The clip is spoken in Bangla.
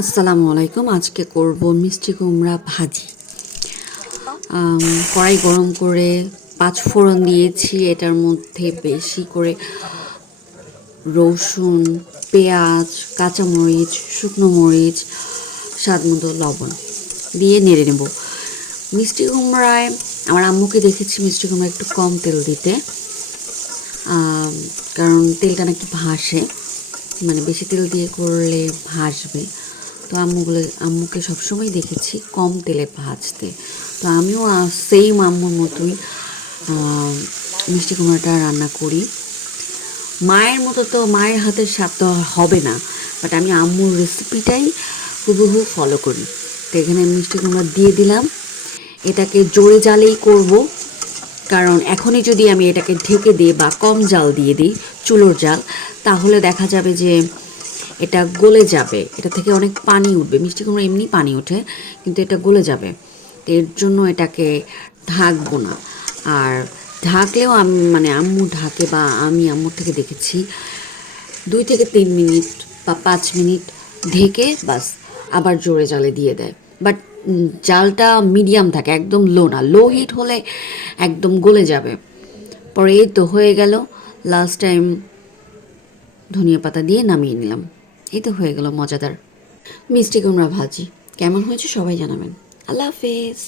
আসসালামু আলাইকুম। আজকে করব মিষ্টি কুমড়া ভাজি। কড়াই গরম করে ৫ ফোড়ন দিয়েছি। এটার মধ্যে বেশি করে রসুন, পেঁয়াজ, কাঁচামরিচ, শুকনো মরিচ, স্বাদ মতো লবণ দিয়ে নেড়ে নেব। মিষ্টি কুমড়ায় আমার আম্মুকে দেখেছি মিষ্টি কুমড়া একটু কম তেল দিতে, কারণ তেলটা নাকি ভাসে, মানে বেশি তেল দিয়ে করলে ভাসবে। তো আম্মুকে সবসময় দেখেছি কম তেলে ভাজতে। তো আমিও সেম আম্মুর মতোই মিষ্টি কুমড়াটা রান্না করি। মায়ের মতো তো, মায়ের হাতের স্বাদ তো হবে না, বাট আমি আম্মুর রেসিপিটাই হুবহু ফলো করি। তো এখানে মিষ্টি কুমড়া দিয়ে দিলাম। এটাকে জোরে জালেই করব, কারণ এখনই যদি আমি এটাকে ঢেকে দিই বা কম জাল দিয়ে দিই, চুলোর জাল, তাহলে দেখা যাবে যে এটা গলে যাবে, এটা থেকে অনেক পানি উঠবে। মিষ্টি কুমড়া এমনি পানি ওঠে, কিন্তু এটা গলে যাবে। এর জন্য এটাকে ঢাকবো না। আর ঢাকলেও মানে আম্মু ঢাকে বা আমি আম্মুর থেকে দেখেছি 2 থেকে 3 মিনিট বা 5 মিনিট ঢেকে বাস আবার জোরে জালে দিয়ে দেয়। বাট জালটা মিডিয়াম থাকে, একদম লো না। লো হিট হলে একদম গলে যাবে। পরে এই তো হয়ে গেল। লাস্ট টাইম ধনিয়া পাতা দিয়ে নামিয়ে নিলাম। এই তো হয়ে গেল মজাদার মিষ্টি কুমড়া ভাজি। কেমন হয়েছে সবাই জানাবেন। আল্লাহ হাফেজ।